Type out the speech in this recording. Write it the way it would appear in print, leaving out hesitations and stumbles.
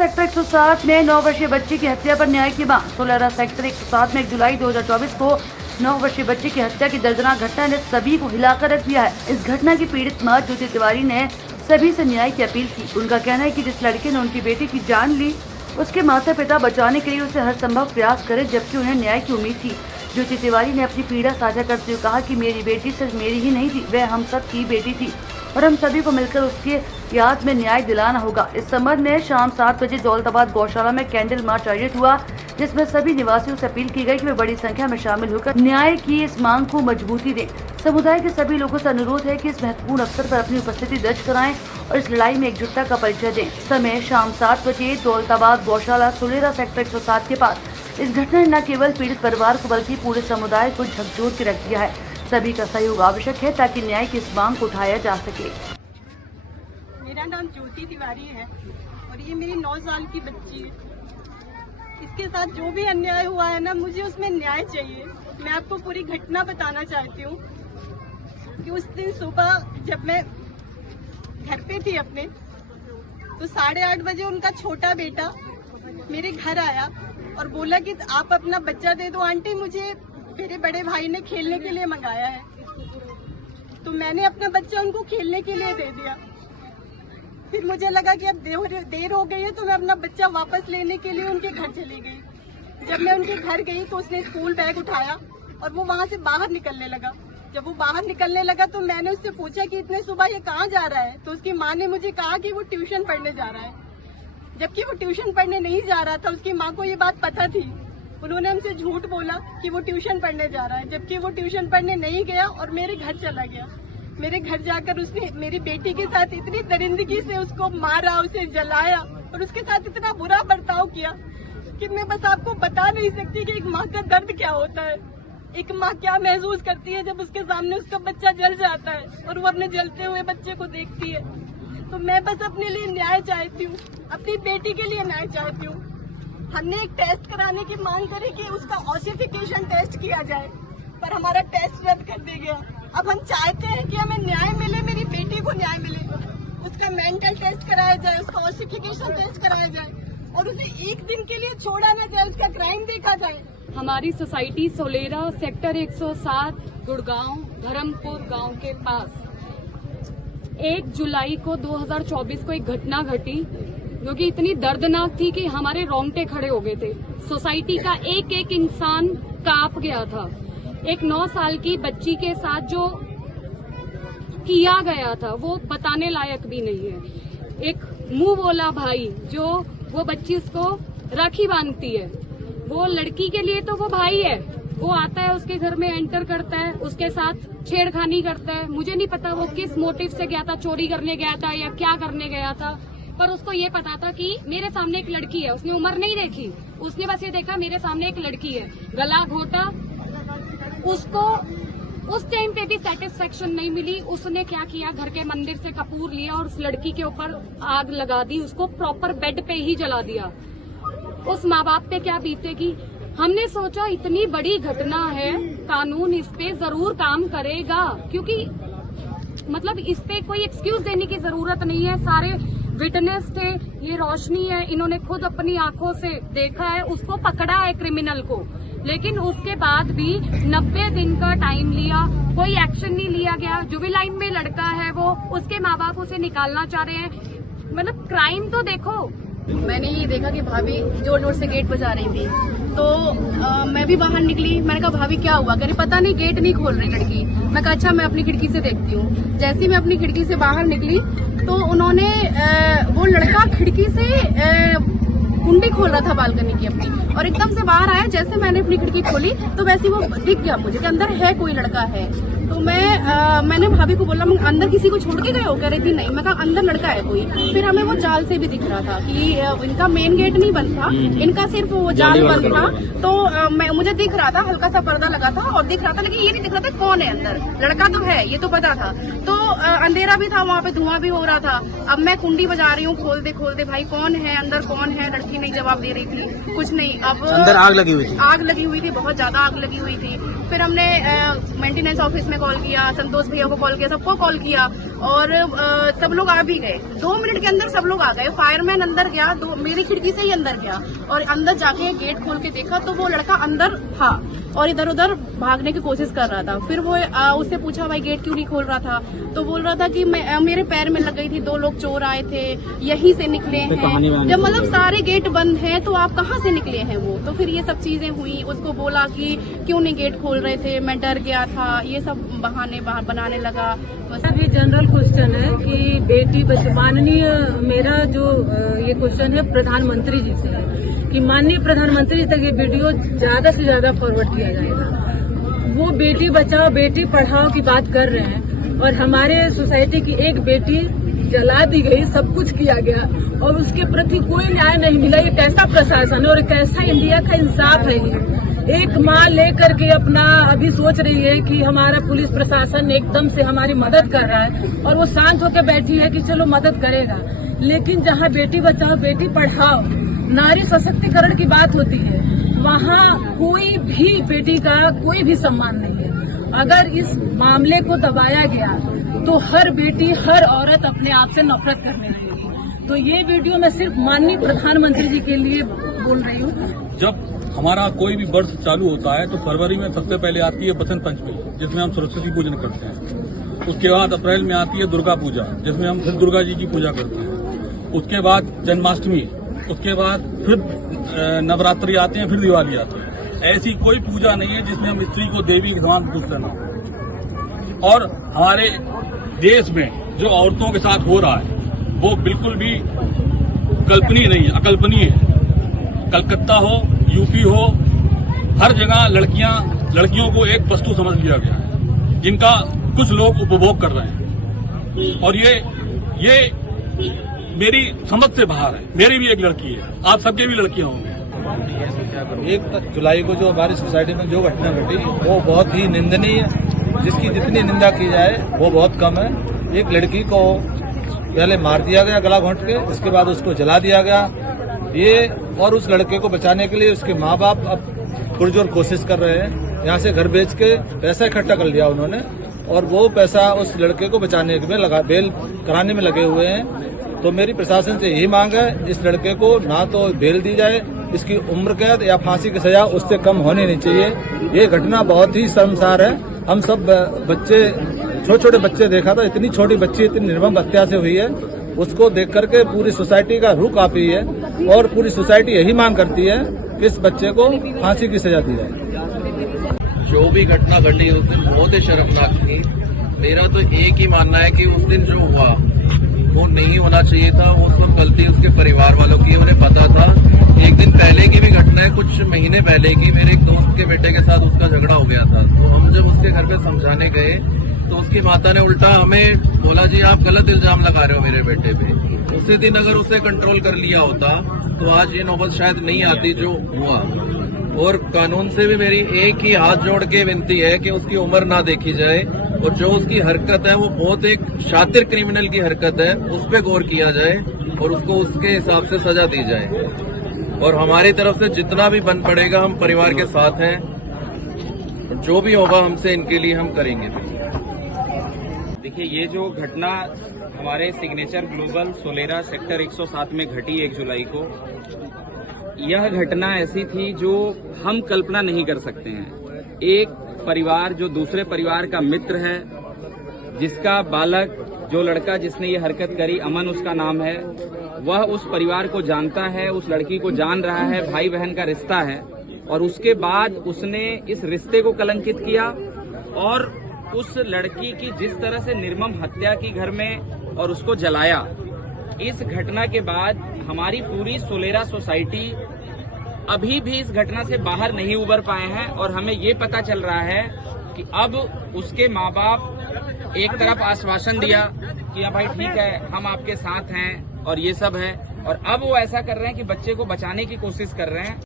Sector 107 में 9 वर्षीय बच्ची की हत्या पर न्याय की मांग। सोलेरा सेक्टर 107 में 1 जुलाई 2024 को 9 वर्षीय बच्ची की हत्या की दर्दनाक घटना ने सभी को हिलाकर रख दिया है। इस घटना की पीड़ित मां ज्योति तिवारी ने सभी से न्याय की अपील की। उनका कहना है कि जिस लड़के ने उनकी बेटी की जान ली, उसके माता पिता बचाने के लिए उसे हर संभव प्रयास करे, जबकि उन्हें न्याय की उम्मीद थी। ज्योति तिवारी ने अपनी पीड़ा साझा करते हुए कहा कि मेरी बेटी सिर्फ मेरी ही नहीं थी, वह हम सब की बेटी थी और हम सभी को मिलकर उसके याद में न्याय दिलाना होगा। इस संबंध में शाम 7 बजे दौलताबाद गौशाला में कैंडल मार्च आयोजित हुआ, जिसमें सभी निवासियों से अपील की गई कि वे बड़ी संख्या में शामिल होकर न्याय की इस मांग को मजबूती दें। समुदाय के सभी लोगों से अनुरोध है कि इस महत्वपूर्ण अवसर पर अपनी उपस्थिति दर्ज कराएं और इस लड़ाई में एकजुटता का परिचय दें। समय शाम 7 बजे दौलताबाद गौशाला सोलेरा सेक्टर 107 के पास। इस घटना ने न केवल पीड़ित परिवार को बल्कि पूरे समुदाय को झकझोर के रख दिया है। सभी का सहयोग आवश्यक है ताकि न्याय की इस मांग को उठाया जा सके। मेरा नाम ज्योति तिवारी है और ये मेरी 9 साल की बच्ची है। इसके साथ जो भी अन्याय हुआ है ना, मुझे उसमें न्याय चाहिए। मैं आपको पूरी घटना बताना चाहती हूँ कि उस दिन सुबह जब मैं घर पे थी अपने, तो 8:30 बजे उनका छोटा बेटा मेरे घर आया और बोला कि आप अपना बच्चा दे दो आंटी, मुझे मेरे बड़े भाई ने खेलने के लिए मंगाया है। तो मैंने अपना बच्चा उनको खेलने के लिए दे दिया। फिर मुझे लगा कि अब देर हो गई है, तो मैं अपना बच्चा वापस लेने के लिए उनके घर चली गई। जब मैं उनके घर गई तो उसने स्कूल बैग उठाया और वो वहाँ से बाहर निकलने लगा। जब वो बाहर निकलने लगा तो मैंने उससे पूछा कि इतने सुबह ये कहाँ जा रहा है, तो उसकी माँ ने मुझे कहा कि वो ट्यूशन पढ़ने जा रहा है, जबकि वो ट्यूशन पढ़ने नहीं जा रहा था। उसकी माँ को ये बात पता थी। उन्होंने हमसे झूठ बोला कि वो ट्यूशन पढ़ने जा रहा है, जबकि वो ट्यूशन पढ़ने नहीं गया और मेरे घर चला गया। मेरे घर जाकर उसने मेरी बेटी के साथ इतनी दरिंदगी से उसको मारा, उसे जलाया और उसके साथ इतना बुरा बर्ताव किया कि मैं बस आपको बता नहीं सकती कि एक माँ का दर्द क्या होता है। एक माँ क्या महसूस करती है जब उसके सामने उसका बच्चा जल जाता है और वो अपने जलते हुए बच्चे को देखती है। तो मैं बस अपने लिए न्याय चाहती हूँ, अपनी बेटी के लिए न्याय चाहती हूँ। हमने एक टेस्ट कराने की मांग करी कि उसका ऑसिफिकेशन टेस्ट किया जाए, पर हमारा टेस्ट रद्द कर दिया गया। अब हम चाहते हैं कि हमें न्याय मिले, मेरी बेटी को न्याय मिले, उसका मेंटल टेस्ट कराया जाए, उसका ऑसिफिकेशन टेस्ट कराया जाए और उसे एक दिन के लिए छोड़ा ना जाए, उसका क्राइम देखा जाए। हमारी सोसाइटी सोलेरा सेक्टर 107 गुड़गांव धर्मपुर गांव के पास 1 जुलाई को 2024 को एक घटना घटी जो कि इतनी दर्दनाक थी कि हमारे रोंगटे खड़े हो गए थे। सोसाइटी का एक एक इंसान कांप गया था। एक 9 साल की बच्ची के साथ जो किया गया था वो बताने लायक भी नहीं है। एक मुंह बोला भाई, जो वो बच्ची उसको राखी बांधती है, वो लड़की के लिए तो वो भाई है, वो आता है उसके घर में एंटर करता है, उसके साथ छेड़खानी करता है। मुझे नहीं पता वो किस मोटिव से गया था, चोरी करने गया था या क्या करने गया था, पर उसको ये पता था कि मेरे सामने एक लड़की है। उसने उम्र नहीं देखी, उसने बस ये देखा मेरे सामने एक लड़की है, गला घोटा। उसको उस टाइम पे भी सेटिस्फेक्शन नहीं मिली। उसने क्या किया, घर के मंदिर से कपूर लिया और उस लड़की के ऊपर आग लगा दी, उसको प्रॉपर बेड पे ही जला दिया। उस माँ बाप पे क्या बीतेगी। हमने सोचा इतनी बड़ी घटना है, कानून इस पे जरूर काम करेगा, क्योंकि मतलब इस पे कोई एक्सक्यूज देने की जरूरत नहीं है। सारे विटनेस थे, ये रोशनी है, इन्होंने खुद अपनी आंखों से देखा है, उसको पकड़ा है क्रिमिनल को, लेकिन उसके बाद भी 90 दिन का टाइम लिया, कोई एक्शन नहीं लिया गया। जुवेनाइल में लड़का है वो, उसके माँ बाप उसे निकालना चाह रहे हैं। मतलब क्राइम तो देखो। मैंने ये देखा कि भाभी जोर जोर से गेट बजा रही थी, तो मैं भी बाहर निकली। मैंने कहा भाभी क्या हुआ? कह रही पता नहीं, गेट नहीं खोल रही लड़की। मैं कहा अच्छा मैं अपनी खिड़की से देखती हूँ। जैसे ही मैं अपनी खिड़की से बाहर निकली तो उन्होंने वो लड़का खिड़की से कुंडी खोल रहा था बालकनी की अपनी, और एकदम से बाहर आया। जैसे मैंने अपनी खिड़की खोली तो वैसे वो दिख गया मुझे कि अंदर है, कोई लड़का है। तो मैंने भाभी को बोला अंदर किसी को छोड़ के गए हो? कह रही थी नहीं। मैं कहा अंदर लड़का है कोई। फिर हमें वो जाल से भी दिख रहा था कि इनका मेन गेट नहीं बंद था, इनका सिर्फ वो जाल बंद था। तो मुझे दिख रहा था, हल्का सा पर्दा लगा था और दिख रहा था, लेकिन ये नहीं दिख रहा था कौन है अंदर। लड़का तो है ये तो पता था। तो अंधेरा भी था, वहाँ पे धुआं भी हो रहा था। अब मैं कुंडी बजा रही हूँ, खोल दे भाई, कौन है अंदर, कौन है? लड़की नहीं जवाब दे रही थी, कुछ नहीं। अब अंदर आग लगी हुई थी, बहुत ज्यादा आग लगी हुई थी। फिर हमने मेंटेनेंस ऑफिस में कॉल किया, संतोष भैया को कॉल किया, सबको कॉल किया। और सब लोग आ भी गए। 2 मिनट के अंदर सब लोग आ गए। फायरमैन अंदर गया, मेरी खिड़की से ही अंदर गया और अंदर जाके गेट खोल के देखा तो वो लड़का अंदर था और इधर उधर भागने की कोशिश कर रहा था। फिर वो उससे पूछा भाई गेट क्यों नहीं खोल रहा था, तो बोल रहा था कि मेरे पैर में लग गई थी, 2 लोग चोर आए थे, यहीं से निकले हैं। जब मतलब सारे गेट बंद हैं तो आप कहाँ से निकले हैं वो। तो फिर ये सब चीजें हुई। उसको बोला कि क्यों नहीं गेट खोल रहे थे, मैं डर गया था, ये सब बहाने बनाने लगा। अभी जनरल क्वेश्चन है कि बेटी बचाओ, माननीय मेरा जो ये क्वेश्चन है प्रधानमंत्री जी से है कि माननीय प्रधानमंत्री जी तक ये वीडियो ज्यादा से ज्यादा फॉरवर्ड किया जाएगा। वो बेटी बचाओ बेटी पढ़ाओ की बात कर रहे हैं और हमारे सोसाइटी की एक बेटी जला दी गई, सब कुछ किया गया और उसके प्रति कोई न्याय नहीं मिला। ये कैसा प्रशासन है और कैसा इंडिया का इंसाफ है। ये एक माँ लेकर के अपना अभी सोच रही है कि हमारा पुलिस प्रशासन एकदम से हमारी मदद कर रहा है और वो शांत होकर बैठी है कि चलो मदद करेगा। लेकिन जहाँ बेटी बचाओ बेटी पढ़ाओ नारी सशक्तिकरण की बात होती है, वहाँ कोई भी बेटी का कोई भी सम्मान नहीं है। अगर इस मामले को दबाया गया तो हर बेटी हर औरत अपने आप से नफरत करने लगेगी। तो ये वीडियो मैं सिर्फ माननीय प्रधानमंत्री जी के लिए बोल रही हूँ। जब हमारा कोई भी वर्ष चालू होता है तो फरवरी में सबसे पहले आती है बसंत पंचमी, जिसमें हम सरस्वती पूजन करते हैं। उसके बाद अप्रैल में आती है दुर्गा पूजा, जिसमें हम फिर दुर्गा जी की पूजा करते हैं। उसके बाद जन्माष्टमी, उसके बाद फिर नवरात्रि आते हैं, फिर दिवाली आती है। ऐसी कोई पूजा नहीं है जिसमें हम स्त्री को देवी के समान पूजते ना। और हमारे देश में जो औरतों के साथ हो रहा है वो बिल्कुल भी कल्पनीय नहीं है, अकल्पनीय है। कलकत्ता हो, यूपी हो, हर जगह लड़कियों को एक वस्तु समझ लिया गया है जिनका कुछ लोग उपभोग कर रहे हैं। और ये मेरी समझ से बाहर है। मेरी भी एक लड़की है, आप सबके भी लड़कियां होंगी। 1 जुलाई को जो हमारी सोसाइटी में जो घटना घटी वो बहुत ही निंदनीय है, जिसकी जितनी निंदा की जाए वो बहुत कम है। एक लड़की को पहले मार दिया गया गला घोंट के, उसके बाद उसको जला दिया गया। ये और उस लड़के को बचाने के लिए उसके माँ बाप अब पुरजोर कोशिश कर रहे हैं। यहाँ से घर बेच के पैसा इकट्ठा कर लिया उन्होंने और वो पैसा उस लड़के को बचाने में लगा, बेल कराने में लगे हुए हैं। तो मेरी प्रशासन से यही मांग है, इस लड़के को ना तो बेल दी जाए, इसकी उम्र कैद या फांसी की सजा उससे कम होनी नहीं चाहिए। ये घटना बहुत ही शर्मसार है। हम सब बच्चे, छोटे छोटे बच्चे देखा था, इतनी छोटी बच्ची इतनी निर्मम हत्या से हुई है, उसको देख करके पूरी सोसाइटी का रूह कांपी है और पूरी सोसाइटी यही मांग करती है कि इस बच्चे को फांसी की सजा दी जाए। जो भी घटना घटी उस दिन बहुत ही शर्मनाक थी। मेरा तो एक ही मानना है कि उस दिन जो हुआ वो नहीं होना चाहिए था। वो सब गलती उसके परिवार वालों की, उन्हें पता था। एक दिन पहले की भी घटना है, कुछ महीने पहले की, मेरे एक दोस्त के बेटे के साथ उसका झगड़ा हो गया था। तो हम जब उसके घर पे समझाने गए तो उसकी माता ने उल्टा हमें बोला, जी आप गलत इल्जाम लगा रहे हो मेरे बेटे पे। उसी दिन अगर उसे कंट्रोल कर लिया होता तो आज ये नौबत शायद नहीं आती जो हुआ। और कानून से भी मेरी एक ही हाथ जोड़ के विनती है कि उसकी उम्र ना देखी जाए और जो उसकी हरकत है वो बहुत एक शातिर क्रिमिनल की हरकत है, उस पर गौर किया जाए और उसको उसके हिसाब से सजा दी जाए। और हमारी तरफ से जितना भी बन पड़ेगा हम परिवार के साथ हैं, जो भी होगा हमसे इनके लिए हम करेंगे। देखिए, ये जो घटना हमारे सिग्नेचर ग्लोबल सोलेरा सेक्टर 107 में घटी 1 जुलाई को, यह घटना ऐसी थी जो हम कल्पना नहीं कर सकते हैं। एक परिवार जो दूसरे परिवार का मित्र है, जिसका बालक, जो लड़का जिसने ये हरकत करी, अमन उसका नाम है, वह उस परिवार को जानता है, उस लड़की को जान रहा है, भाई बहन का रिश्ता है, और उसके बाद उसने इस रिश्ते को कलंकित किया और उस लड़की की जिस तरह से निर्मम हत्या की घर में और उसको जलाया। इस घटना के बाद हमारी पूरी सोलेरा सोसाइटी अभी भी इस घटना से बाहर नहीं उबर पाए हैं और हमें ये पता चल रहा है कि अब उसके माँ बाप एक तरफ आश्वासन दिया कि हाँ भाई ठीक है, हम आपके साथ हैं और ये सब है, और अब वो ऐसा कर रहे हैं कि बच्चे को बचाने की कोशिश कर रहे हैं।